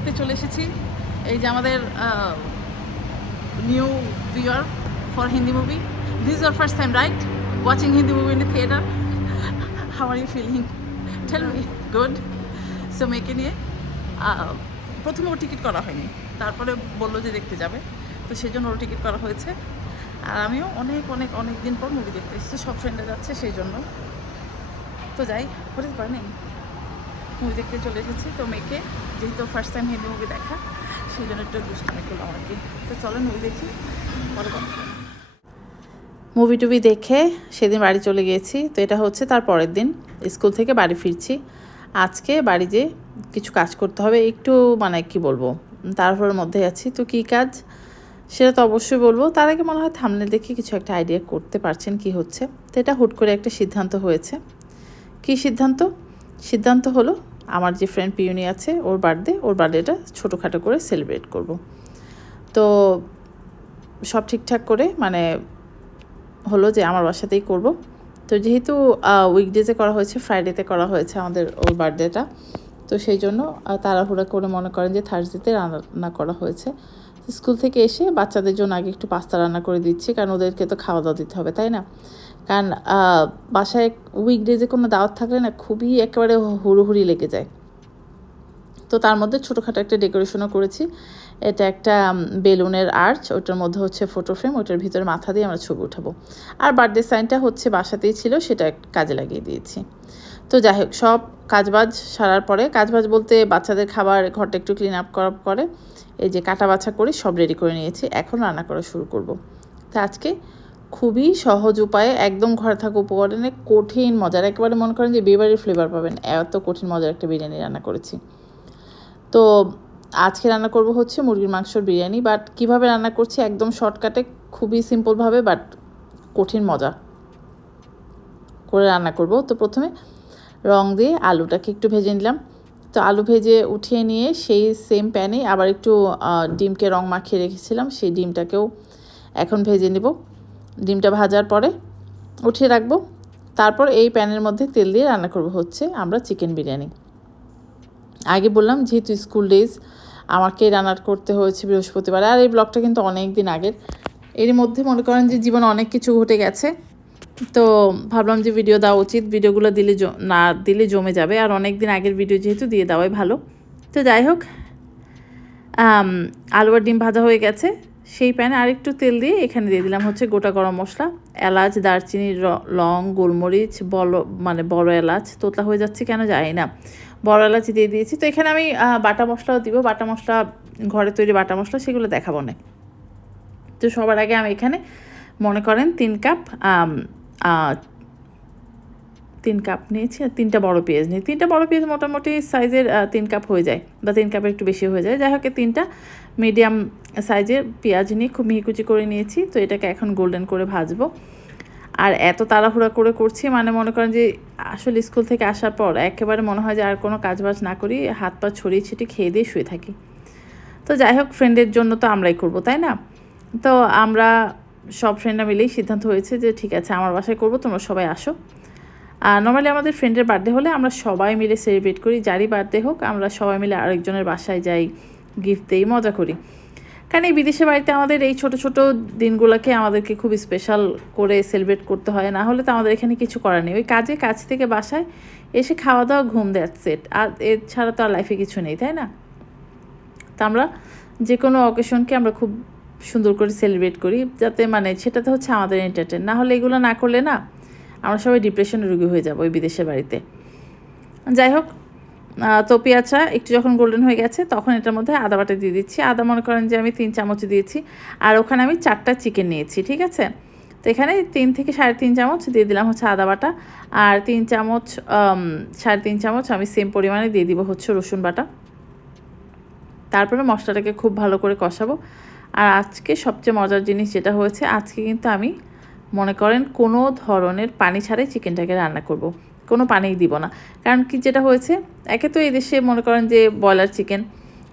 দেখতে চলে এসেছি। এই যে আমাদের new viewer for Hindi movie this is first time right watching Hindi movie in theatre how are you feeling tell me good so মেয়েকে নিয়ে প্রথমে ওর টিকিট করা হয়নি। তারপরে বলল যে দেখতে যাবে। তো সেই জন্য ওর টিকিট করা হয়েছে। আর আমিও অনেক অনেক অনেক দিন পর মুভি দেখতে এসেছি। সব ফ্রেন্ডে যাচ্ছে সেই জন্য তো যাই, হতে পারে নেই। মুভি দেখতে চলে এসেছি। তো মেয়েকে যেহেতু ফার্স্ট টাইম হিন্দি মুভি দেখা সেই জন্য একটু দুষ্টামি করলাম আর কি। তো চলো মুভি দেখি, পরে মুভি টুভি দেখে সেদিন বাড়ি চলে গিয়েছি, তো এটা হচ্ছে তার পরের দিন। স্কুল থেকে বাড়ি ফিরছি। আজকে বাড়ি যে কিছু কাজ করতে হবে, একটু মানে কি বলব, তারপরের মধ্যে আছি। তো কী কাজ? সেটা তো অবশ্যই বলব। তার আগে মনে হয় থামলে দেখে কিছু একটা আইডিয়া করতে পারছেন কি হচ্ছে। তো এটা হুট করে একটা সিদ্ধান্ত হয়েছে। কী সিদ্ধান্ত? সিদ্ধান্ত হলো আমার যে ফ্রেন্ড পিউনি আছে, ওর বার্থডে ওর বার্থডেটা ছোটোখাটো করে সেলিব্রেট করব। তো সব ঠিকঠাক করে মানে হলো যে আমার বাসাতেই করব। তো যেহেতু উইকডেজে করা হয়েছে ফ্রাইডেতে করা হয়েছে আমাদের ওর বার্থডেটা তো সেই জন্য তাড়াহুড়া করে মনে করেন যে থার্সডেতে রান্না করা হয়েছে। স্কুল থেকে এসে বাচ্চাদের জন্য আগে একটু পাস্তা রান্না করে দিচ্ছি, কারণ ওদেরকে তো খাওয়া দাওয়া দিতে হবে, তাই না? কারণ বাসায় উইকডেজে কোনো দাওয়াত থাকলে না খুবই একেবারে হুড়োহুড়ি লেগে যায়। তো তার মধ্যে ছোটোখাটো একটা ডেকোরেশনও করেছি। এটা একটা বেলুনের আর্চ ওটার মধ্যে হচ্ছে ফটো ফ্রেম ওটার ভিতরে মাথা দিয়ে আমরা ছবি উঠাবো। আর বার্থডে সাইনটা হচ্ছে বাসাতেই ছিল, সেটা কাজে লাগিয়ে দিয়েছি। তো যাই হোক, সব কাজবাজ সারার পরে, কাজবাজ বলতে বাচ্চাদের খাবার, ঘরটা একটু ক্লিন আপ করার পরে, এই যে কাটা বাছা করে সব রেডি করে নিয়েছি। এখন রান্না করা শুরু করব। তো আজকে খুবই সহজ উপায়ে একদম ঘরে থাকা উপকরণে কঠিন মজার। একেবারে মনে করেন যে বিয়েবাড়ির ফ্লেভার পাবেন। এত কঠিন মজার একটা বিরিয়ানি রান্না করেছি। তো আজকে রান্না করব হচ্ছে মুরগির মাংসর বিরিয়ানি বাট কীভাবে রান্না করছি একদম শর্টকাটে খুবই সিম্পলভাবে বাট কঠিন মজা করে রান্না করব। তো প্রথমে রং দিয়ে আলুটাকে একটু ভেজে নিলাম। তো আলু ভেজে উঠিয়ে নিয়ে সেই সেম প্যানে আবার একটু ডিমকে রং মাখিয়ে রেখেছিলাম। সেই ডিমটাকেও এখন ভেজে নিব। ডিমটা ভাজার পরে উঠিয়ে রাখব। তারপর এই প্যানের মধ্যে তেল দিয়ে রান্না করব হচ্ছে আমরা চিকেন বিরিয়ানি। আগে বললাম যেহেতু স্কুল ডেজ আমাকে রান্না করতে হয়েছে বৃহস্পতিবার আর এই ব্লগটা কিন্তু অনেক দিন আগের। এর মধ্যে মনে করেন যে জীবনে অনেক কিছু ঘটে গেছে। তো ভাবলাম যে ভিডিও দেওয়া উচিত ভিডিওগুলো দিলে না দিলে জমে যাবে। আর অনেক দিন আগের ভিডিও যেহেতু দিয়ে দেওয়াই ভালো। তো যাই হোক আম, আলু আর ডিম ভাজা হয়ে গেছে। সেই প্যানে আরেকটু তেল দিয়ে এখানে দিয়ে দিলাম হচ্ছে গোটা গরম মশলা, এলাচ, দারচিনি লং, গোলমরিচ বড় মানে বড় এলাচ, তোতলা হয়ে যাচ্ছে কেন যায় না। বড় এলাচ দিয়ে দিয়েছি। তো এখানে আমি বাটা মশলাও দিব। বাটা মশলা, ঘরে তৈরি বাটা মশলা সেগুলো দেখাবো না তো সবার আগে আমি এখানে, মনে করেন তিন কাপ তিন কাপ নিয়েছি আর তিনটা বড় পেঁয়াজ নিই তিনটা বড় পেঁয়াজ মোটামুটি সাইজের তিন কাপ হয়ে যায় বা তিন কাপের একটু বেশি হয়ে যায়। যাই হোক তিনটা মিডিয়াম সাইজের পেঁয়াজ নিয়ে খুব মিহিকুচি করে নিয়েছি। তো এটাকে এখন গোল্ডেন করে ভাজবো। আর এত তাড়াহুড়া করে করছি মানে মনে করেন যে আসলে স্কুল থেকে আসার পর একেবারে মনে হয় যে আর কোনো কাজবাজ না করি, হাত পা ছড়িয়ে ছিটিয়ে খেয়ে দিয়ে শুয়ে থাকি। তো যাই হোক ফ্রেন্ডের জন্য তো আমরাই করব, তাই না? তো আমরা সব ফ্রেন্ডরা মিলেই সিদ্ধান্ত হয়েছে যে ঠিক আছে, আমার বাসায় করব, তোমরা সবাই আসো। আর নর্মালি আমাদের ফ্রেন্ডের বার্থডে হলে আমরা সবাই মিলে সেলিব্রেট করি, যারই বার্থডে হোক, আমরা সবাই মিলে আরেকজনের বাসায় যাই গিফট দিই, মজা করি। কারণ এই বিদেশে বাড়িতে আমাদের এই ছোট ছোট দিনগুলোকে আমাদেরকে খুব স্পেশাল করে সেলিব্রেট করতে হয়, না হলে তো আমাদের এখানে কিছু করার নেই। ওই কাজে, কাজ থেকে বাসায় এসে খাওয়া দাওয়া, ঘুম দেয় সেট আর এছাড়া তো আর লাইফে কিছু নেই, তাই না? তা আমরা যে কোনো অকেশনকে আমরা খুব সুন্দর করে সেলিব্রেট করি, যাতে মানে সেটাতে হচ্ছে আমাদের এন্টারটেন না হলে এগুলো না করলে না আমরা সবাই ডিপ্রেশনে রুগী হয়ে যাব ওই বিদেশের বাড়িতে। যাই হোক তো পেঁয়াজটা একটু যখন গোল্ডেন হয়ে গেছে, তখন এটার মধ্যে আদা বাটা দিয়ে দিচ্ছি। আদা মনে করেন যে আমি তিন চামচ দিয়েছি, আর ওখানে আমি চারটা চিকেন নিয়েছি, ঠিক আছে? তো এখানে তিন থেকে সাড়ে তিন চামচ দিয়ে দিলাম হচ্ছে আদা বাটা আর তিন চামচ সাড়ে তিন চামচ আমি সেম পরিমাণে দিয়ে দিব হচ্ছে রসুন বাটা। তারপরে মশলাটাকে খুব ভালো করে কষাবো। আর আজকে সবচেয়ে মজার জিনিস যেটা হয়েছে, আজকে কিন্তু আমি মনে করেন কোনো ধরনের পানি ছাড়াই চিকেনটাকে রান্না করব। কোনো পানিই দিব না। কারণ কি যেটা হয়েছে, একে তো এই দেশে মনে করেন যে ব্রয়লার চিকেন,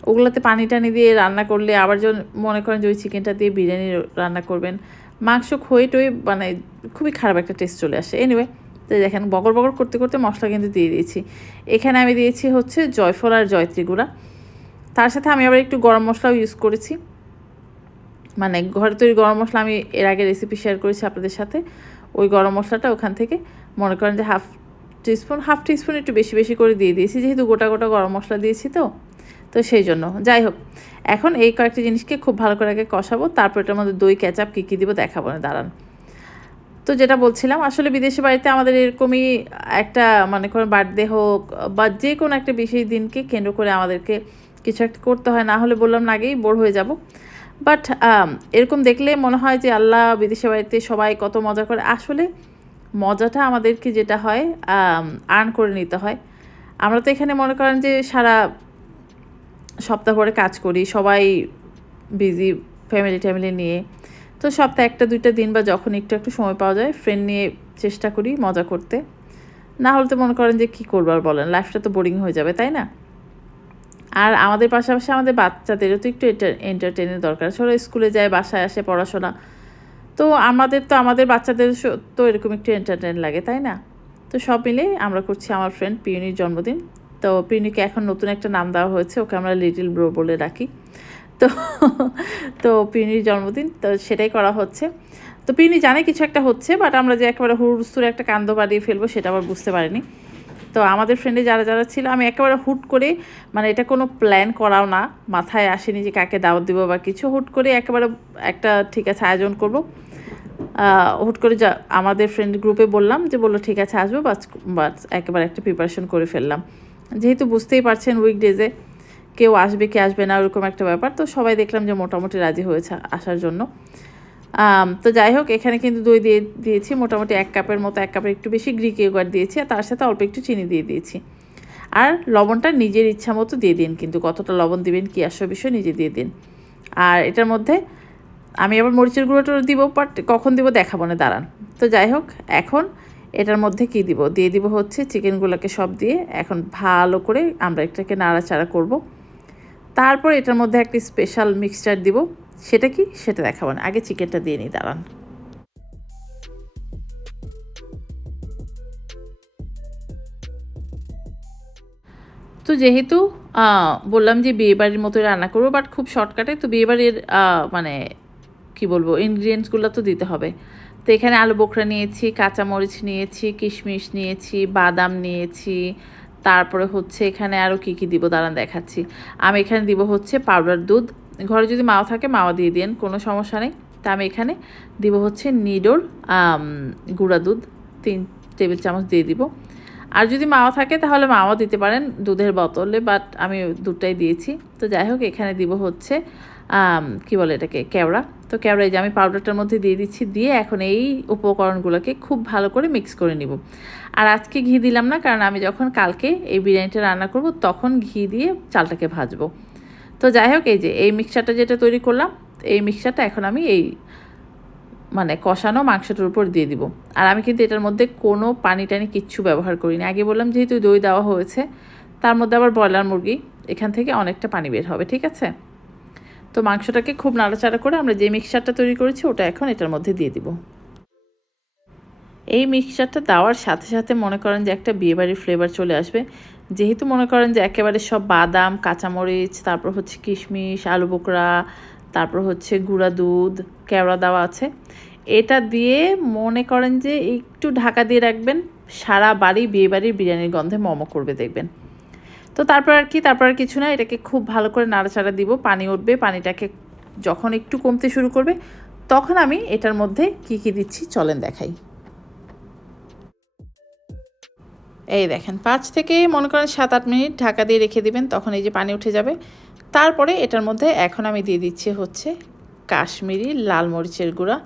ওগুলোতে পানি টানি দিয়ে রান্না করলে আবার যখন মনে করেন যে ওই চিকেনটা দিয়ে বিরিয়ানি রান্না করবেন, মাংস খয়ে টয়ে মানে খুবই খারাপ একটা টেস্ট চলে আসে। এনিওয়ে তো দেখেন বগর বগর করতে করতে মশলা কিন্তু দিয়ে দিয়েছি। এখানে আমি দিয়েছি হচ্ছে জয়ফল আর জয়ত্রী গুঁড়া। তার সাথে আমি আবার একটু গরম মশলাও ইউজ করেছি। মানে ঘরে তৈরি গরম মশলা আমি এর আগে রেসিপি শেয়ার করেছি আপনাদের সাথে, ওই গরম মশলাটা ওখান থেকে মনে করেন যে হাফ টিস্পুন হাফ টিস্পুন একটু বেশি বেশি করে দিয়ে দিয়েছি, যেহেতু গোটা গোটা গরম মশলা দিয়েছি তো তো সেই জন্য। যাই হোক, এখন এই কয়েকটি জিনিসকে খুব ভালো করে আগে কষাবো, তারপর এটার মধ্যে দই ক্যাচাপ কী কী দিব দেখাবো না, দাঁড়ান। তো যেটা বলছিলাম, আসলে বিদেশি বাড়িতে আমাদের এরকমই একটা মানে কোনো বার্থডে হোক বা যে কোনো একটা বিশেষ দিনকে কেন্দ্র করে আমাদেরকে কিছু একটা করতে হয়, না হলে বললাম না আগেই বোর হয়ে যাব। বাট এরকম দেখলে মনে হয় যে আল্লাহ বিদেশি বাড়িতে সবাই কত মজা করে। আসলে মজাটা আমাদেরকে যেটা হয় আর্ন করে নিতে হয়। আমরা তো এখানে মনে করেন যে সারা সপ্তাহ পরে কাজ করি, সবাই বিজি ফ্যামিলি ট্যামিলি নিয়ে। তো সপ্তাহে একটা, দুইটা দিন বা যখন একটু একটু সময় পাওয়া যায় ফ্রেন্ড নিয়ে চেষ্টা করি মজা করতে। না হলে তো মনে করেন যে কী করব আর বলেন লাইফটা তো বোরিং হয়ে যাবে, তাই না? আর আমাদের পাশাপাশি আমাদের বাচ্চাদেরও তো একটু এন্টারটেনের দরকার। ছোটো স্কুলে যায়, বাসায় আসে পড়াশোনা। তো আমাদের তো আমাদের বাচ্চাদের তো এরকম একটু এন্টারটেন লাগে, তাই না? তো সব মিলে আমরা করছি আমার ফ্রেন্ড পিউনির জন্মদিন। তো পিউনিকে এখন নতুন একটা নাম দেওয়া হয়েছে, ওকে আমরা লিটিল ব্রো বলে ডাকি। তো তো পিউনির জন্মদিন, তো সেটাই করা হচ্ছে। তো পিউনি জানে কিছু একটা হচ্ছে বাট আমরা যে একেবারে হুড়সুর একটা কান্দ বাড়িয়ে ফেলব, সেটা আবার বুঝতে পারিনি। তো আমাদের ফ্রেন্ডে যারা যারা ছিল, আমি একেবারে হুট করে মানে এটা কোনো প্ল্যান করাও না, মাথায় আসেনি যে কাকে দাওয়াত দিব বা কিছু, হুট করে একেবারে একটা ঠিক আছে আয়োজন করব। হুট করে যা, আমাদের ফ্রেন্ড গ্রুপে বললাম যে, বলল, ঠিক আছে, আসব। বাস বাস, একেবারে একটা প্রিপারেশন করে ফেললাম। যেহেতু বুঝতেই পারছেন উইকডেজে কেউ আসবে, কি আসবে না, ওরকম একটা ব্যাপার। তো সবাই দেখলাম যে মোটামুটি রাজি হয়েছে আসার জন্য। তো যাই হোক, এখানে কিন্তু দই দিয়ে দিয়েছি, মোটামুটি এক কাপের মতো, এক কাপের একটু বেশি গ্রিক ইয়োগার্ট দিয়েছি, আর তার সাথে অল্প একটু চিনি দিয়ে দিয়েছি। আর লবণটা নিজের ইচ্ছা মতো দিয়ে দিন, কিন্তু কতটা লবণ দিবেন, কি আসল বিষয় নিজে দিয়ে দিন। আর এটার মধ্যে আমি আবার মরিচের গুঁড়োটা দিব বাট কখন দিব দেখাবো না, দাঁড়ান। তো যাই হোক, এখন এটার মধ্যে কি দিব? দিয়ে দিব হচ্ছে চিকেনগুলোকে সব দিয়ে, এখন ভালো করে আমরা এটাকে নাড়াচাড়া করব। তারপর এটার মধ্যে একটি স্পেশাল মিক্সচার দিব। সেটা কি? সেটা দেখাবো না। আগে চিকেনটা দিয়ে নিই, দাঁড়ান। তো যেহেতু বললাম যে বিয়েবাড়ির মতো রান্না করব বাট খুব শর্টকাটে তো বিয়েবাড়ির মানে কি বলব ইনগ্রিডিয়েন্টসগুলো তো দিতে হবে। তো এখানে আলু বোখরা নিয়েছি, কাঁচামরিচ নিয়েছি, কিশমিশ নিয়েছি, বাদাম নিয়েছি, তারপরে হচ্ছে এখানে আরও কি কি দিব, দাঁড়ান দেখাচ্ছি। আমি এখানে দিব হচ্ছে পাউডার দুধ ঘরে যদি মাও থাকে, মাও দিয়ে দিন কোনো সমস্যা নেই। তা আমি এখানে দিব হচ্ছে নিডোর গুঁড়া দুধ, তিন টেবিল চামচ দিয়ে দিব। আর যদি মাওয়া থাকে, তাহলে মাওয়া দিতে পারেন দুধের বোতলে বাট আমি দুধটাই দিয়েছি। তো যাই হোক, এখানে দিব হচ্ছে কি বলে এটাকে, কেওড়া। তো কেওড়া এই যে আমি পাউডারটার মধ্যে দিয়ে দিচ্ছি, দিয়ে এখন এই উপকরণগুলোকে খুব ভালো করে মিক্স করে নিব। আর আজকে ঘি দিলাম না, কারণ আমি যখন কালকে এই বিরিয়ানিটা রান্না করব, তখন ঘি দিয়ে চালটাকে ভাজবো। তো যাই হোক, এই যে এই মিক্সারটা যেটা তৈরি করলাম, এই মিক্সারটা এখন আমি এই মানে কষানো মাংসটার উপর দিয়ে দিব। আর আমি কিন্তু এটার মধ্যে কোনো পানি টানি কিচ্ছু ব্যবহার করিনি। আগে বললাম যেহেতু দই দেওয়া হয়েছে, তার মধ্যে আবার ব্রয়লার মুরগি, এখান থেকে অনেকটা পানি বের হবে, ঠিক আছে? তো মাংসটাকে খুব নাড়াচাড়া করে আমরা যে মিক্সচারটা তৈরি করেছি, ওটা এখন এটার মধ্যে দিয়ে দিব। এই মিক্সচারটা দেওয়ার সাথে সাথে মনে করেন যে একটা বিয়েবাড়ির ফ্লেভার চলে আসবে। যেহেতু মনে করেন যে একেবারে সব বাদাম, কাঁচামরিচ, তারপর হচ্ছে কিশমিশ, আলু বোকরা, তারপর হচ্ছে গুঁড়া দুধ, কেওড়া দেওয়া আছে, এটা দিয়ে মনে করেন যে একটু ঢাকা দিয়ে রাখবেন, সারা বাড়ি বিয়েবাড়ির বিরিয়ানির গন্ধে মমো করবে দেখবেন। তো তারপর আর কি, তারপর আর কিছু না, এটাকে খুব ভালো করে নাড়াচাড়া দিব, পানি উঠবে, পানিটাকে যখন একটু কমতে শুরু করবে, তখন আমি এটার মধ্যে কি কি দিচ্ছি চলেন দেখাই। এই দেখেন, পাঁচ থেকে মনে করেন সাত আট মিনিট ঢাকা দিয়ে রেখে দিবেন, তখন এই যে পানি উঠে যাবে। তারপরে এটার মধ্যে এখন আমি দিয়ে দিচ্ছি হচ্ছে কাশ্মীরি লাল মরিচের গুঁড়া,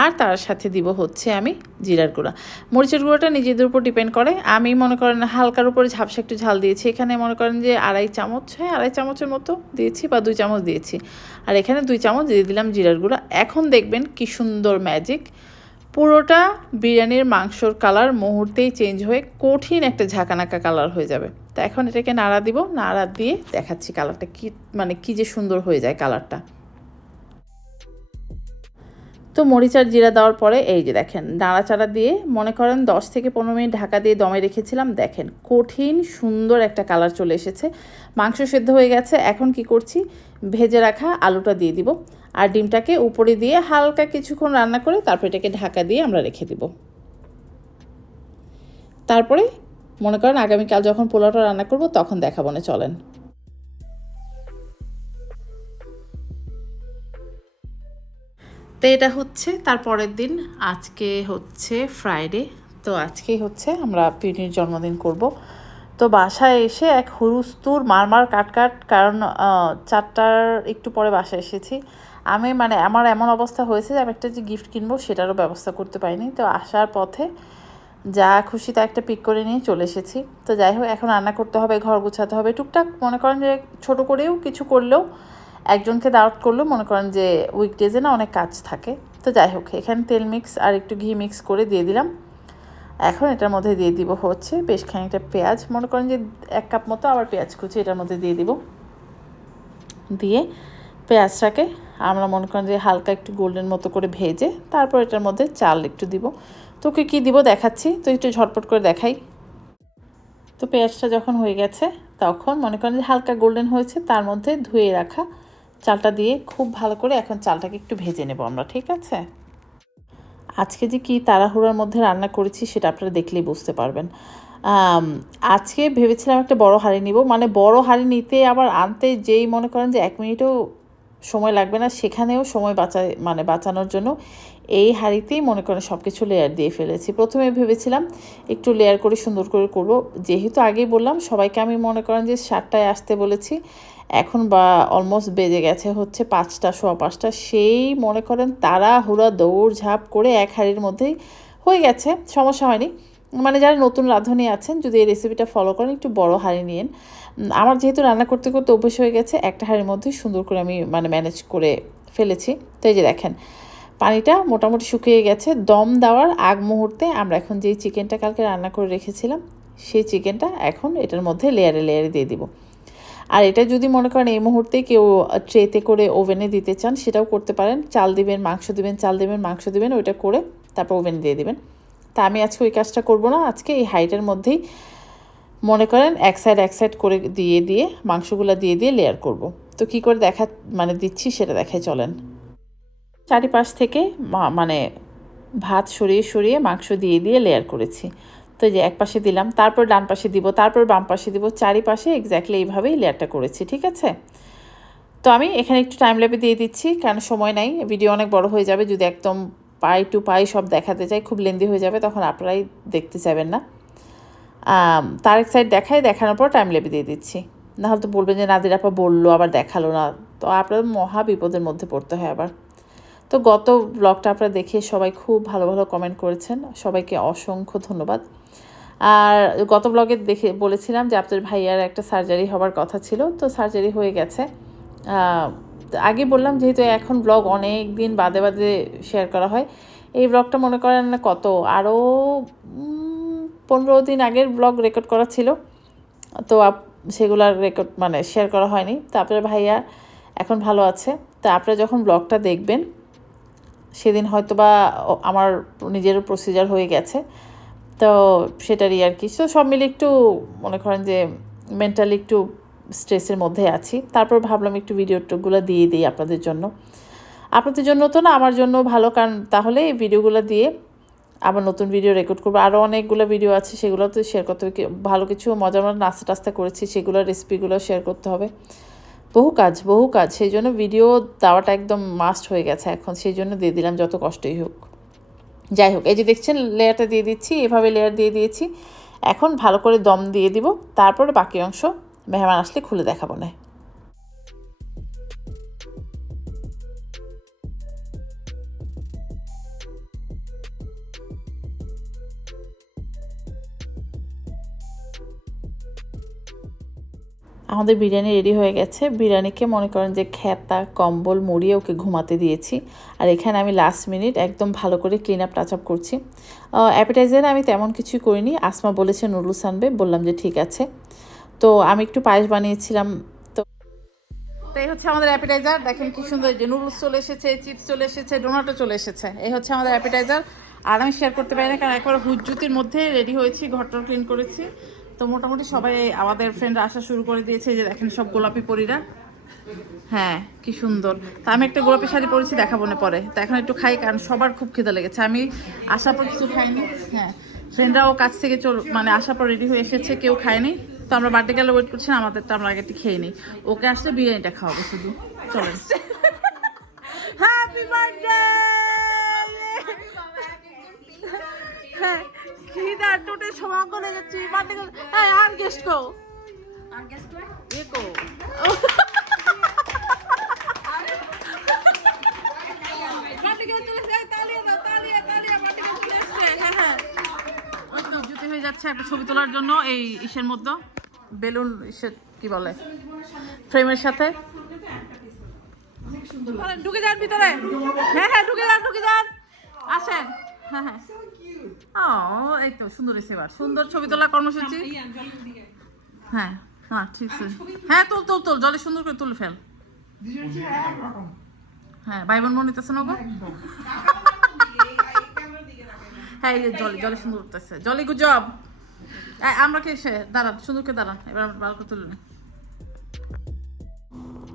আর তার সাথে দিব হচ্ছে আমি জিরার গুঁড়া। মরিচের গুঁড়োটা নিজেদের উপর ডিপেন্ড করে। আমি মনে করেন হালকার উপরে ঝাপসা একটু ঝাল দিয়েছি, এখানে মনে করেন যে আড়াই চামচ হ্যাঁ আড়াই চামচের মতো দিয়েছি বা দুই চামচ দিয়েছি। আর এখানে দুই চামচ দিয়ে দিলাম জিরার গুঁড়া। এখন দেখবেন কি সুন্দর ম্যাজিক পুরোটা বিরিয়ানির মাংসর কালার মুহূর্তেই চেঞ্জ হয়ে কঠিন একটা ঝাঁকানাকা কালার হয়ে যাবে। তা এখন এটাকে নাড়া দিব, নাড়া দিয়ে দেখাচ্ছি কালারটা কি মানে কি যে সুন্দর হয়ে যায় কালারটা। তো মরিচ আর জিরা দেওয়ার পরে এই যে দেখেন, নাড়াচাড়া দিয়ে মনে করেন দশ থেকে পনেরো মিনিট ঢাকা দিয়ে দমে রেখেছিলাম। দেখেন কঠিন, সুন্দর একটা কালার চলে এসেছে। মাংস সেদ্ধ হয়ে গেছে, এখন কি করছি? ভেজে রাখা আলুটা দিয়ে দিব আর ডিমটাকে উপরে দিয়ে হালকা কিছুক্ষণ রান্না করে তারপর এটাকে ঢাকা দিয়ে আমরা রেখে দিব। তারপরে মনে করেন আগামীকাল যখন পোলাওটা রান্না করব তখন দেখাবো না, চলেন। তো এটা হচ্ছে, তার পরের দিন, আজকে হচ্ছে ফ্রাইডে তো আজকেই হচ্ছে আমরা পিনির জন্মদিন করব। তো বাসায় এসে এক হুরুস্তুর মারমার কাটকাট কারণ চারটার একটু পরে বাসায় এসেছি। আমি মানে আমার এমন অবস্থা হয়েছে যে আমি একটা যে গিফট কিনবো সেটারও ব্যবস্থা করতে পারিনি। তো আসার পথে যা খুশি তা একটা পিক করে নিয়ে চলে এসেছি। তো যাই হোক, এখন রান্না করতে হবে, ঘর গুছাতে হবে। টুকটাক মনে করেন যে ছোট করেও কিছু করলেও একজনকে দাওয়াত করলেও মনে করেন যে উইকডেজে না অনেক কাজ থাকে। তো যাই হোক, এখানে তেল মিক্স আর একটু ঘি মিক্স করে দিয়ে দিলাম। এখন এটার মধ্যে দিয়ে দিব হচ্ছে বেশ খানিকটা পেঁয়াজ। মনে করেন যে এক কাপ মতো আবার পেঁয়াজ কুচি এটার মধ্যে দিয়ে দিব। দিয়ে পেঁয়াজটাকে আমরা মনে করেন যে হালকা একটু গোল্ডেন মতো করে ভেজে তারপর এটার মধ্যে চাল একটু দিব। তোকে কি দিব দেখাচ্ছি তো একটু ঝটপট করে দেখাই। তো পেঁয়াজটা যখন হয়ে গেছে, তখন মনে করেন যে হালকা গোল্ডেন হয়েছে, তার মধ্যে ধুয়ে রাখা চালটা দিয়ে খুব ভালো করে এখন চালটাকে একটু ভেজে নেব আমরা, ঠিক আছে? আজকে যে কি তাড়াহুড়োর মধ্যে রান্না করেছি সেটা আপনারা দেখলেই বুঝতে পারবেন। আজকে ভেবেছিলাম একটা বড় হাঁড়ি নিব মানে বড় হাঁড়ি নিতে আবার আনতে যেই মনে করেন যে এক মিনিটও সময় লাগবে না, সেখানেও সময় বাঁচায় মানে বাঁচানোর জন্য এই হাঁড়িতেই মনে করেন সব কিছু লেয়ার দিয়ে ফেলেছি। প্রথমে ভেবেছিলাম একটু লেয়ার করে সুন্দর করে করব, যেহেতু আগেই বললাম সবাইকে আমি মনে করেন যে সাতটায় আসতে বলেছি। এখন বা অলমোস্ট বেজে গেছে হচ্ছে পাঁচটা, সোয়া পাঁচটা, সেই মনে করেন তারা হুড়া দৌড় ঝাঁপ করে এক হাঁড়ির মধ্যেই হয়ে গেছে, সমস্যা হয়নি। মানে যারা নতুন রাঁধুনি আছেন, যদি এই রেসিপিটা ফলো করেন, একটু বড় হাঁড়ি নিন আমার যেহেতু রান্না করতে করতে অভ্যেস হয়ে গেছে, একটা হাঁড়ির মধ্যেই সুন্দর করে আমি মানে ম্যানেজ করে ফেলেছি। তো এই যে দেখেন, পানিটা মোটামুটি শুকিয়ে গেছে। দম দেওয়ার আগ মুহূর্তে আমরা এখন যেই চিকেনটা কালকে রান্না করে রেখেছিলাম, সেই চিকেনটা এখন এটার মধ্যে লেয়ারে লেয়ারে দিয়ে দিব। আর এটা যদি মনে করেন এই মুহূর্তে কেউ ট্রেতে করে ওভেনে দিতে চান, সেটাও করতে পারেন। চাল দিবেন, মাংস দিবেন, চাল দিবেন, মাংস দিবেন, ওইটা করে তারপর ওভেনে দিয়ে দিবেন। তা আমি আজকে ওই কাজটা করব না। আজকে এই হাইটের মধ্যেই মনে করেন এক সাইড এক সাইড করে দিয়ে দিয়ে মাংসগুলো দিয়ে দিয়ে লেয়ার করব। তো কি করে দেখা মানে দিচ্ছি সেটা দেখাই চলেন। চারিপাশ থেকে মানে ভাত সরিয়ে সরিয়ে মাংস দিয়ে দিয়ে লেয়ার করেছি। তো যে এক পাশে দিলাম, তারপর ডান পাশে দিব, তারপর বাম পাশে দিব, চারিপাশে এক্স্যাক্টলি এইভাবেই লেয়ারটা করেছি, ঠিক আছে? তো আমি এখানে একটু টাইম ল্যাপে দিয়ে দিচ্ছি, কারণ সময় নাই ভিডিও অনেক বড় হয়ে যাবে, যদি একদম পাই টু পাই সব দেখাতে চাই, খুব লেন্দি হয়ে যাবে, তখন আপনারাই দেখতে চাইবেন না। তার এক সাইড দেখাই দেখানোর পর টাইম লেপে দিয়ে দিচ্ছি। নাহলে তো বলবেন যে নাদির আপা বলল, আবার দেখাল না। তো আপনাদের মহা বিপদের মধ্যে পড়তে হয় আবার। তো গত ব্লগটা আপনারা দেখে সবাই খুব ভালো ভালো কমেন্ট করেছেন। সবাইকে অসংখ্য ধন্যবাদ। আর গত ব্লগে দেখে বলেছিলাম যে আপনাদের ভাইয়ার একটা সার্জারি হবার কথা ছিল, তো সার্জারি হয়ে গেছে। আগে বললাম যেহেতু এখন ব্লগ অনেক দিন বাদে বাদে শেয়ার করা হয়, এই ব্লগটা মনে করেন না কত আরও পনেরো দিন আগের ব্লগ রেকর্ড করা ছিল। তো সেগুলার রেকর্ড মানে শেয়ার করা হয়নি। তো আপনার ভাইয়া এখন ভালো আছে। তো আপনারা যখন ব্লগটা দেখবেন, সেদিন হয়তো বা আমার নিজেরও প্রসিজার হয়ে গেছে। তো সেটারই আর কি। তো সব মিলে একটু মনে করেন যে মেন্টালি একটু স্ট্রেসের মধ্যে আছি। তারপর ভাবলাম একটু ভিডিওগুলো দিয়ে দিই আপনাদের জন্য। আপনাদের জন্য তো না, আমার জন্য ভালো। কারণ তাহলে এই ভিডিওগুলো দিয়ে আবার নতুন ভিডিও রেকর্ড করব। আরও অনেকগুলো ভিডিও আছে সেগুলো তো শেয়ার করতে হবে। ভালো কিছু মজার মজা নাস্তা টাস্তা করেছি, সেগুলো রেসিপিগুলো শেয়ার করতে হবে। বহু কাজ বহু কাজ। সেই জন্য ভিডিও দেওয়াটা একদম মাস্ট হয়ে গেছে এখন। সেই জন্য দিয়ে দিলাম, যত কষ্টই হোক। যাই হোক, এই যে দেখছেন, লেয়ারটা দিয়ে দিচ্ছি, এভাবে লেয়ার দিয়ে দিয়েছি। এখন ভালো করে দম দিয়ে দিব, তারপরে বাকি অংশ মেহমান আসলে খুলে দেখাবো না আমাদের বিরিয়ানি রেডি হয়ে গেছে। বিরিয়ানিকে মনে করেন যে খেতা, কম্বল মুড়িয়ে ওকে ঘুমাতে দিয়েছি। আর এখানে আমি লাস্ট মিনিট একদম ভালো করে ক্লিন আপ টাচ আপ করছি। অ্যাপিটাইজারে আমি তেমন কিছুই করিনি। আসমা বলেছে নুডলস আনবে। বললাম যে ঠিক আছে। তো আমি একটু পায়েস বানিয়েছিলাম। তো এই হচ্ছে আমাদের অ্যাপিটাইজার দেখেন কি সুন্দর যে নুডলস চলে এসেছে, চিপস চলে এসেছে ডোনাটো চলে এসেছে। এই হচ্ছে আমাদের অ্যাপিটাইজার আর আমি শেয়ার করতে পারি না, কারণ একবার হুজ্জুতির মধ্যে রেডি হয়েছি ঘরটা ক্লিন করেছি। তো মোটামুটি সবাই আমাদের ফ্রেন্ডরা আসা শুরু করে দিয়েছে যে দেখেন সব গোলাপি পরিরা। হ্যাঁ কি সুন্দর। তা আমি একটা গোলাপি শাড়ি পরেছি দেখাবো না পরে। তা এখন একটু খাই কারণ সবার খুব খিদে লেগেছে। আমি আসার পর কিছু খাইনি হ্যাঁ। ফ্রেন্ডরাও কাছ থেকে চল মানে আসার পর রেডি হয়ে এসেছে কেউ খায়নি। তো আমরা বার্থডে গেলে ওয়েট করছি না আমাদেরটা আমরা আগে একটু খেয়ে নিই। ওকে আসলে বিরিয়ানিটা খাওয়াবো শুধু। চলেন। হ্যাপি বার্থডে হ্যাঁ। খিদা টোটে সময় করে যাচ্ছি। হ্যাঁ আর গেস্ট কো এ কো জুতি হয়ে যাচ্ছে একটা ছবি তোলার জন্য এই ইসের মধ্যে। বেলুন ইসের কি বলে? ফ্রেমের সাথে। ঢুকে যান ভিতরে। হ্যাঁ হ্যাঁ ঢুকে যান ঢুকে যান। আসেন। হ্যাঁ হ্যাঁ। এই তো সুন্দর এসে এবার সুন্দর ছবি তোলা কর্মসূচি? হ্যাঁ হ্যাঁ ঠিক আছে। হ্যাঁ তোল তোল তোল জলে সুন্দর করে তুলে ফেল। হ্যাঁ ভাই বোন মনে নিতেছে না গো? হ্যাঁ এই যে জলে জলে সুন্দর উঠতেছে। জলে গুজব। আমরা কে সে দাঁড়ান সুন্দর করে দাঁড়ান। এবার আমরা ভালো করে তুলে নিই।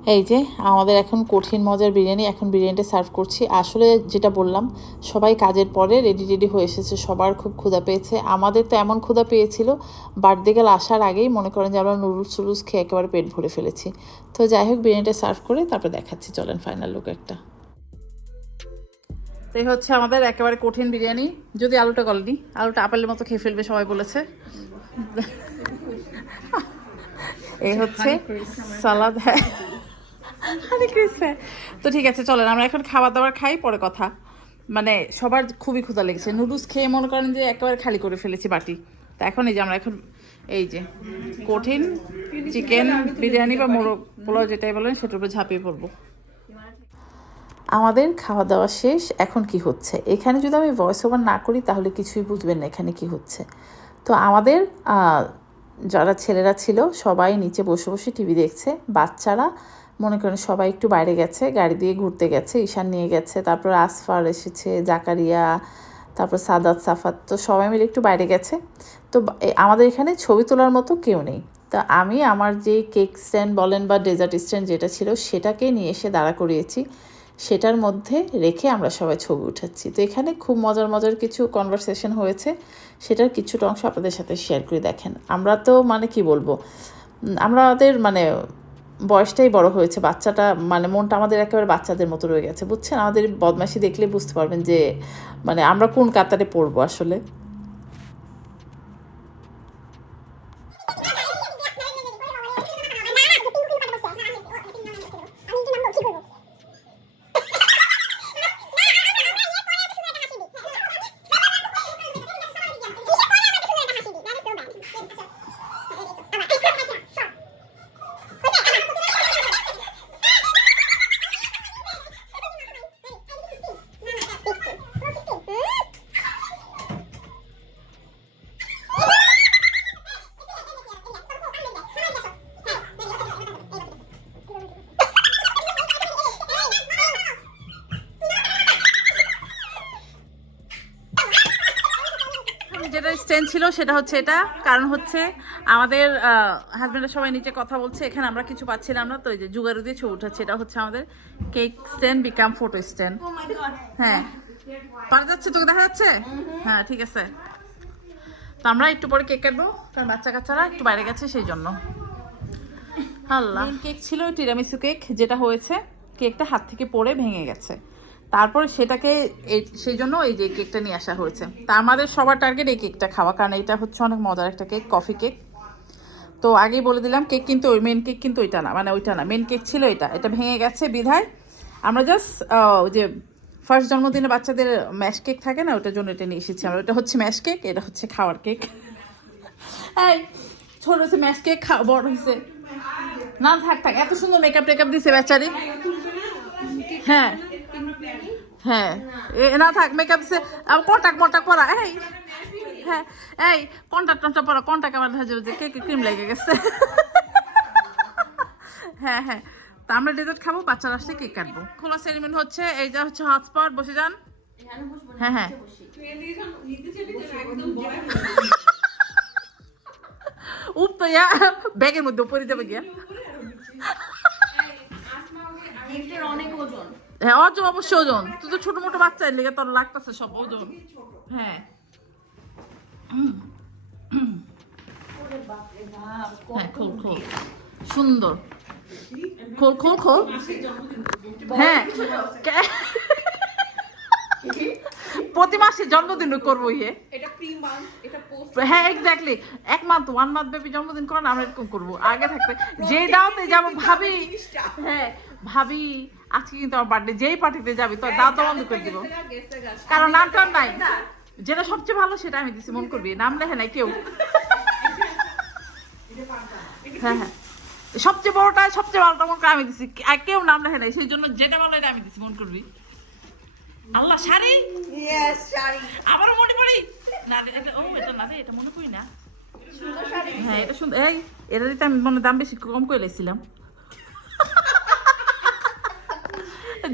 এই যে আমাদের এখন কঠিন মজার বিরিয়ানি এখন বিরিয়ানিটা সার্ভ করছি। আসলে যেটা বললাম সবাই কাজের পরে রেডি রেডি হয়ে এসেছে সবার খুব ক্ষুধা পেয়েছে। আমাদের তো এমন ক্ষুধা পেয়েছিল বার্থডে গেল আসার আগেই মনে করেন যে আমরা নুডলস টুডলস খেয়ে একেবারে পেট ভরে ফেলেছি। তো যাই হোক বিরিয়ানিটা সার্ভ করে তারপরে দেখাচ্ছি চলেন ফাইনাল লুক একটা। তো এই হচ্ছে আমাদের একেবারে কঠিন বিরিয়ানি। যদি আলুটা গলেনি আলুটা আপেলের মতো খেয়ে ফেলবে সবাই বলেছে। এই হচ্ছে সালাদ হ্যাঁ। ক্রিস হ্যাঁ তো ঠিক আছে, চলেন, আমরা এখন খাবার দাবার খাই, পরে কথা। মানে সবার খুবই ক্ষুধা লেগেছে। নুডলস খেয়ে মনে করেন যে একেবারে খালি করে ফেলেছি বাটি। তা এখন এই যে আমরা এখন এই যে কঠিন চিকেন বিরিয়ানি বা মোরগ পোলাও যেটাই বলেন, সেটার উপরে ঝাঁপিয়ে পড়ব। আমাদের খাওয়া দাওয়া শেষ, এখন কি হচ্ছে? এখানে যদি আমি ভয়েস ওভার না করি, তাহলে কিছুই বুঝবেন না এখানে কি হচ্ছে। তো আমাদের যারা ছেলেরা ছিল, সবাই নিচে বসে বসে টিভি দেখছে। বাচ্চারা মনে করেন সবাই একটু বাইরে গেছে, গাড়ি দিয়ে ঘুরতে গেছে, ঈশান নিয়ে গেছে, তারপর আসফার এসেছে, জাকারিয়া, তারপর সাদাত, সাফাত, তো সবাই মিলে একটু বাইরে গেছে। তো আমাদের এখানে ছবি তোলার মতো কেউ নেই। তা আমি আমার যে কেক স্ট্যান্ড বলেন বা ডেজার্ট স্ট্যান্ড যেটা ছিল, সেটাকে নিয়ে এসে দাঁড়া করিয়েছি। সেটার মধ্যে রেখে আমরা সবাই ছবি উঠাচ্ছি। তো এখানে খুব মজার মজার কিছু কনভারসেশন হয়েছে। সেটার কিছুটা অংশ আপনাদের সাথে শেয়ার করে দেখেন। আমরা তো মানে কি বলব? আমাদের মানে বয়সটাই বড় হয়েছে, বাচ্চাটা মানে মনটা আমাদের একেবারে বাচ্চাদের মতো রয়ে গেছে, বুঝছেন? আমাদের বদমাশি দেখলে বুঝতে পারবেন যে মানে আমরা কোন কাতারে পড়ব আসলে? স্ট্যান্ড ছিল সেটা হচ্ছে এটা। কারণ হচ্ছে আমাদের হাজব্যান্ডের সবাই নিচে কথা বলছে এখানে আমরা কিছু পাচ্ছিলাম না তো এই যে জুগারু দিয়ে ছবি উঠাচ্ছে এটা হচ্ছে আমাদের cake stand become photo stand হ্যাঁ। পারা যাচ্ছে তোকে দেখা যাচ্ছে? হ্যাঁ ঠিক আছে। তো আমরা একটু পরে কেক কাটবো কারণ বাচ্চা কাচ্চারা একটু বাইরে গেছে সেই জন্য। আল্লাহ। কেক ছিল টিরামিসু কেক যেটা হয়েছে কেকটা হাত থেকে পড়ে ভেঙে গেছে। তারপরে সেটাকে সেই জন্য এই যে কেকটা নিয়ে আসা হয়েছে। তা আমাদের সবার টার্গেট এই কেকটা খাওয়া, কারণ এটা হচ্ছে অনেক মজার একটা কেক কফি কেক তো আগেই বলে দিলাম কেক কিন্তু ওই মেন কেক কিন্তু ওইটা না মানে ওইটা না মেন কেক ছিল এটা। এটা ভেঙে গেছে বিধায়। আমরা জাস্ট যে ফার্স্ট জন্মদিনে বাচ্চাদের ম্যাশ কেক থাকে না, ওটার জন্য এটা নিয়ে এসেছি আমরা। এটা হচ্ছে ম্যাশ কেক এটা হচ্ছে খাওয়ার কেক এই, ছোট হচ্ছে ম্যাশ কেক খাওয়া, বড় হয়েছে। না, থাক থাক, এত সুন্দর মেকআপ টেকআপ দিছে বেচারি। হ্যাঁ। হ্যাঁ এ না থাক মেকআপ দিছে কন্টাক্ট মন্টাক পরা এই হ্যাঁ এই কন্টাক্ট টন্টাক্ট পরা কন্টাক্ট আমার যাবে যে কে কে ক্রিম লেগে গেছে। হ্যাঁ হ্যাঁ তা আমরা ডেজার্ট খাব বাচ্চারা আসলে কেক কাটবো। খোলা সেরিমনি হচ্ছে এই যা হচ্ছে হটস্পট বসে যান। হ্যাঁ হ্যাঁ। উপ তো ইয়া ব্যাগের মধ্যে পরে যাবে গিয়া। অনেক ওজন। হ্যাঁ ওজন অবশ্যই ওজন তুই তো ছোট মোটো বাচ্চা লেগে তোর লাগতেছে সব ওজন। হ্যাঁ। হ্যাঁ খোল খোল। সুন্দর। খোল খোল খোল। হ্যাঁ। প্রতি মাসে জন্মদিন করব ইয়ে হ্যাঁ এক্স্যাক্টলি এক মান্থ ওয়ান মান্থ বেবি জন্মদিন করেন আমরা এরকম করব। আগে থাকতে যে দাওতে যাব ভাবি হ্যাঁ ভাবি আজকে কিন্তু আমার বার্থডে যেই পার্টিতে যাবি তোর দাওয়া তো বন্ধ করে দিব। কারণ নাম টাম নাই। যেটা সবচেয়ে ভালো সেটা আমি দিছি মন করবি। নাম লেখে নাই কেউ। হ্যাঁ হ্যাঁ। সবচেয়ে বড়টা সবচেয়ে ভালোটা মন করে আমি দিছি। কেউ নাম লেখে নাই সেই জন্য যেটা ভালো এটা আমি দিছি মন করবি। আল্লাহ শাড়ি? ইয়েস শাড়ি। আবারও মনে পড়ি না এটা ও এটা না রে এটা মনে পড়ি না। হ্যাঁ এটা সুন্দর। এই এটা দিতে আমি মনে দাম বেশি কম করে লেছিলাম।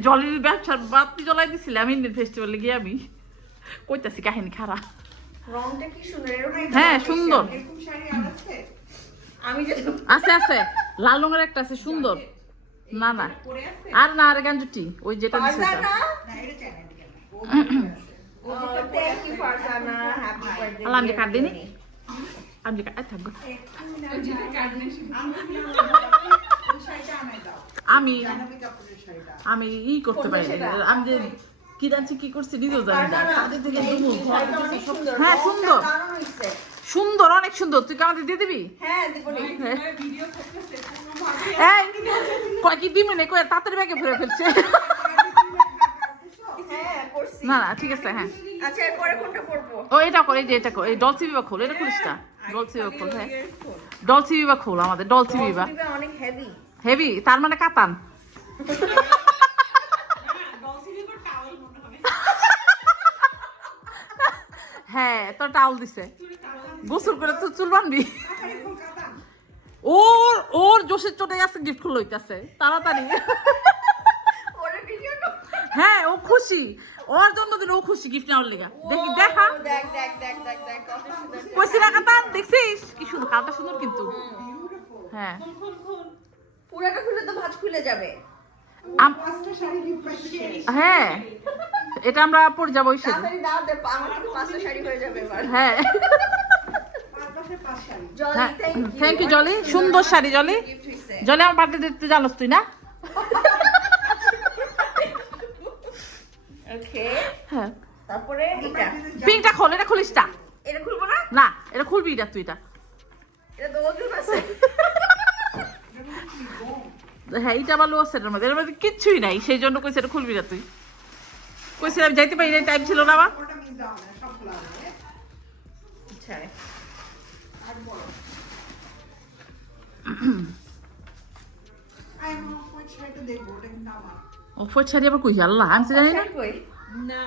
জলের ব্যবসার বাতি জ্বলাই দিছিলাম ইন্ডিয়ান ফেস্টিভ্যালে গিয়ে আমি কইতাছি কাহিনী খারাপ। রংটা কি সুন্দর? এরকম হ্যাঁ সুন্দর। আমি যে আছে আছে। লাল রঙের একটা আছে সুন্দর। না না। আর না আর গাঞ্জুটি ওই যেটা আল্লাহ আমি কাট দিনি আমি কাট থাকব আমি আমি ই করতে পারি আমি যে কি জানছি কি করছি নিজেও জানি না। তাদের থেকে হ্যাঁ সুন্দর। সুন্দর অনেক সুন্দর। তুই আমাদের দিয়ে দিবি? হ্যাঁ এই কয় কি দিবি না কয় তাড়াতাড়ি ব্যাগে ভরে ফেলছে। হ্যাঁ না না ঠিক আছে হ্যাঁ। আচ্ছা এরপরে কোনটা করব? ও এটা কর যে এটা এই ডলসি বিবা খোল এটা করিস না। ডলসি বিবা খোল হ্যাঁ। ডলসি বিবা খোল আমাদের ডলসি বিবা অনেক হেভি হেভি তার মানে কাতান। হ্যাঁ তো টাউল দিছে। গোসল করে তো চুল বানবি। ওর ওর জোশের চোটে আছে গিফট খুলে হইতাছে। তাড়াতাড়ি। হ্যাঁ ও খুশি। ওর জন্মদিন ও খুশি গিফট নেওয়ার লেগা। দেখি দেখা। কইছি কাতান? দেখছিস? কি সুন্দর কালটা সুন্দর কিন্তু। হ্যাঁ। পুরাটা খুলে তো ভাঁজ খুলে যাবে। হ্যাঁ এটা আমরা পড়ে যাব হয়ে থ্যাংক ইউ জলি সুন্দর শাড়ি জলি জলি আমার বার্থডে দিতে জানোস তুই না? হ্যাঁ। তারপরে এটা। পিঙ্কটা খোল এটা খুলিস না এটা খুলবো না? না এটা খুলবি এটা তুই এটা। এটা তো আছে। হ্যাঁ এটা আবার লোয়ার সেটের মধ্যে। এর মধ্যে কিচ্ছুই নাই। সেই জন্য কইছে এটা খুলবি না তুই। কইছিলাম যাইতে পারি না টাইম ছিল না আমার। আচ্ছা। ও ফোর ছাড়ি আবার কই? আল্লাহ আমি জানি না?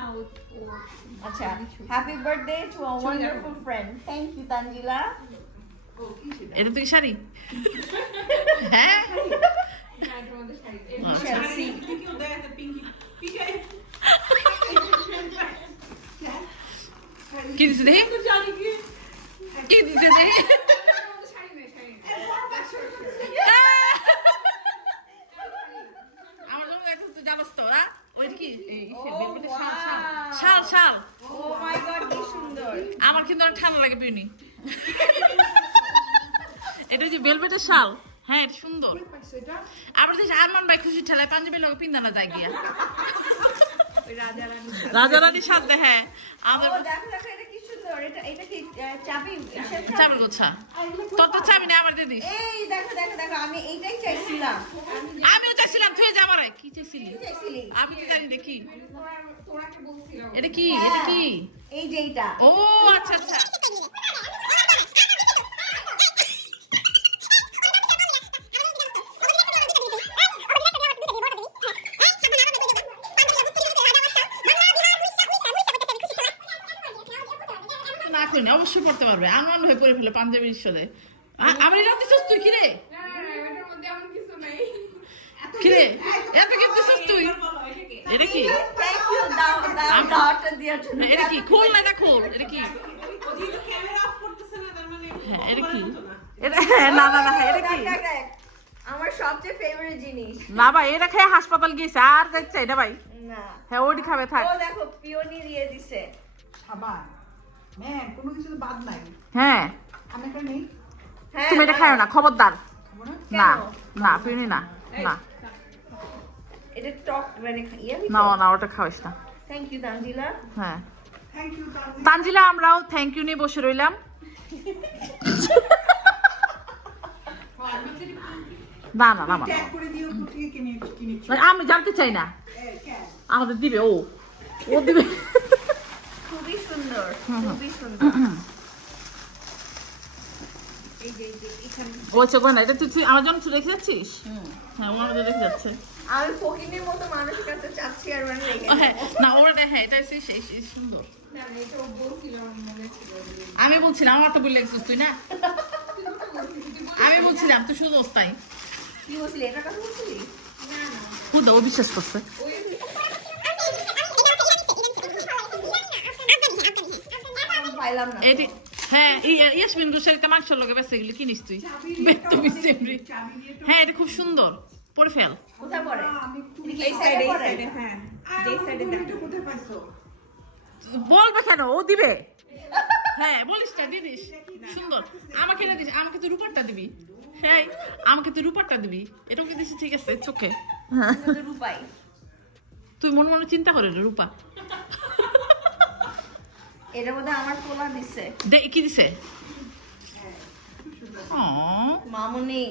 আচ্ছা happy birthday to a wonderful friend thank you Tanjila. এটা তুই শাড়ি? হ্যাঁ? কি দিছে দেখি কি দিছে দেখি আমার জন্য এখন তুই জানোস তো ওরা ওই কি শাল শাল শাল শাল ও মাই গড কি সুন্দর আমার কিন্তু অনেক ঠান্ডা লাগে পিউনি এটা যে বেলবেটের শাল হ্যাঁ এটা সুন্দর। আবার দেখছি আরমান ভাই খুশি ঠেলায় পাঞ্জাবি লোক পিন্দানা যায় গিয়া। রাজা রানী। সাথে হ্যাঁ। আমার দেখো দেখো এটা এটা এটা গোছা। তোর তো চাবি না দেখো দেখো দেখো চাইছিলাম। আমিও চাইছিলাম তুই যা আমার কি চাইছিলি? আমি তো জানি দেখি। এটা কি? এটা কি? এই যে এইটা। ও আচ্ছা আচ্ছা। না অবশ্যই পড়তে পারবে। আনমান হয়ে পড়ে ফেলে পাঞ্জাবি ঈশ্বরে। আমার এটা দিছিস তুই কি রে কিরে এত কিন্তু তুই? এটা কি? আম- এটা কি? খোল না এটা খোল এটা কি? হ্যাঁ এটা কি? এটা হ্যাঁ, না না না হ্যাঁ, এটা কি? দেখ, দেখ। আমার সবচেয়ে ফেভারিট জিনিস। না ভাই এটা খেয়ে হাসপাতাল গিয়েছে আর দেখছে এটা ভাই। না। হ্যাঁ ওটি খাবে থাক। ও দেখো পিওনি দিয়ে দিছে। সাবান। হ্যাঁ নেই। হ্যাঁ। তুমি এটা খাও না খবরদার। না? না না পিউনি না না। এটা টক মানে ইয়ে না না ওটা খাওয়াইস না। Thank you Tanjila. হ্যাঁ। তানজিলা। আমরাও থ্যাংক ইউ নিয়ে বসে রইলাম। না না না না, ট্যাগ করে দিও কোথায় কিনে কিনেছি না। আমি জানতে চাই না। আমাদের দিবে ও। ও দিবে। সুন্দর খুবই সুন্দর। এটা তুই আমার জন্য রেখে যাচ্ছিস? হ্যাঁ আমাদের রেখে যাচ্ছে। আমি ফকিনের মতো মানুষের কাছে চাচ্ছি আর মানে রেখে হ্যাঁ না ওটা হ্যাঁ এটা সেই সুন্দর। আমি বলছিলাম আমার তো বললে তুই না? আমি বলছিলাম তুই শুধু ওস্তাই কি বলছিলি এটা কথা বলছিলি? খুদ ও বিশ্বাস করছে। আমি পাইলাম না এটি হ্যাঁ এই ইয়াসমিন গোসারিতে মাংসের লগে বেসে এগুলি কিনিস তুই বেত্তমি সেমরি হ্যাঁ এটা খুব সুন্দর। পরে ফেল। কোথায় পড়ে? আমি খুব এই সাইডে এই সাইডে হ্যাঁ। যেই সাইডে দেখো। কোথায় পাইছো? বলবে কেন? ও দিবে। হ্যাঁ বলিস না দিদিস সুন্দর। আমাকে এটা দিস। আমাকে তো রূপারটা দিবি। হ্যাঁ আমাকে তো রূপারটা দিবি। এটাকে দিছি? ঠিক আছে চোখে রূপাই তুই মনে মনে চিন্তা করে রে রূপা। মধ্যে আমার পোলা দিছে। দে কি দিছে? মামুনি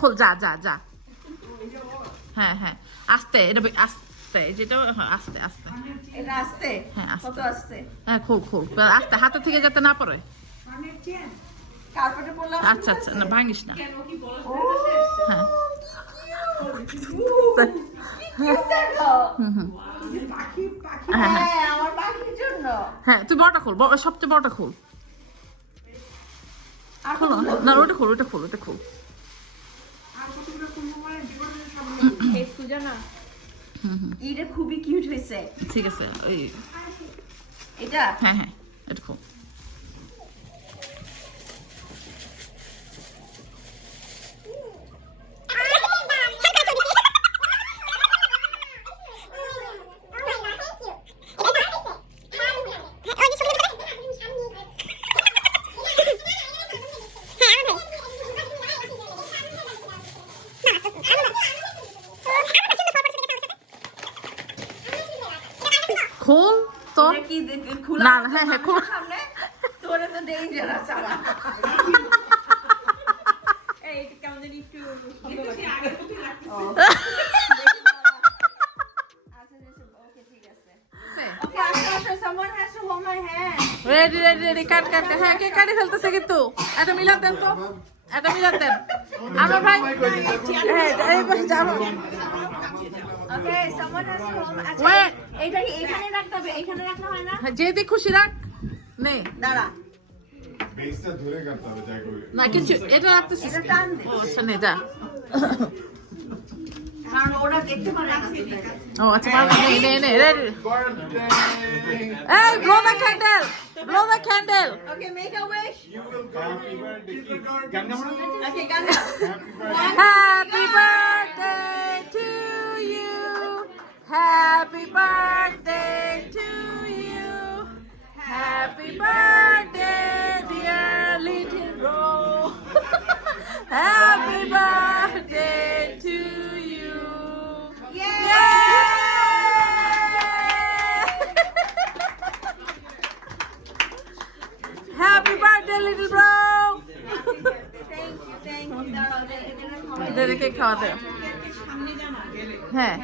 খোল যা যা যা। হ্যাঁ হ্যাঁ। আস্তে এটা আস্তে যেটা হ্যাঁ আস্তে আস্তে। এটা আসছে হ্যাঁ, আসছে। কত আসছে হ্যাঁ খোল খোল আস্তে হাতে থেকে যাতে না পড়ে। আচ্ছা আচ্ছা না ভাঙিস না। হ্যাঁ। হ্যাঁ হ্যাঁ। হ্যাঁ হ্যাঁ তুই বড়টা খোল সবচেয়ে বড়টা খোল। আর খোলো না ওটা খোল ওটা খোল ওটা খোল আর কতগুলো কুমড়ো মানে জীবনের সব এই সুজানা এটা খুবই কিউট হয়েছে। ঠিক আছে ওই এটা? হ্যাঁ হ্যাঁ এটা খোল খোল তো এটা কি দে- খোলা না, না, হ্যাঁ, হ্যাঁ। মানুষের সামনে তোরে তো ডেঞ্জারাস সারা এই কেমন জানি একটু আগে ready ready ready cut cut হ্যাঁ কে কাটে ফেলতেছে কিন্তু এটা মিলাত দেন তো এটা মিলাত দেন আমার ভাই হ্যাঁ এই ভাই যাব ওকে someone has to hold my আচ্ছা Wait. এইটা কি এখানে রাখতে হবে এখানে রাখলে হয় না যে দিক খুশি রাখ নে দাঁড়া বেসটা ধরে কাটতে হবে যাই করে না কিছু এটা রাখতেছিস এটা কি? টান দে ও আচ্ছা নে যা কারণ ওরা দেখতে পারে না ও আচ্ছা পারবে নে নে নে রেডি এই blow the candle blow the candle okay make a wish happy birthday গান্না মনে okay Gaana Happy birthday to you. Happy birthday to you. Happy birthday, dear little bro. Happy birthday to you. Yay! Happy birthday, little bro. Thank you thank you দাঁড়াও এদের খাওয়া এদেরকে খাওয়াতে সামনে জানা গেলে হ্যাঁ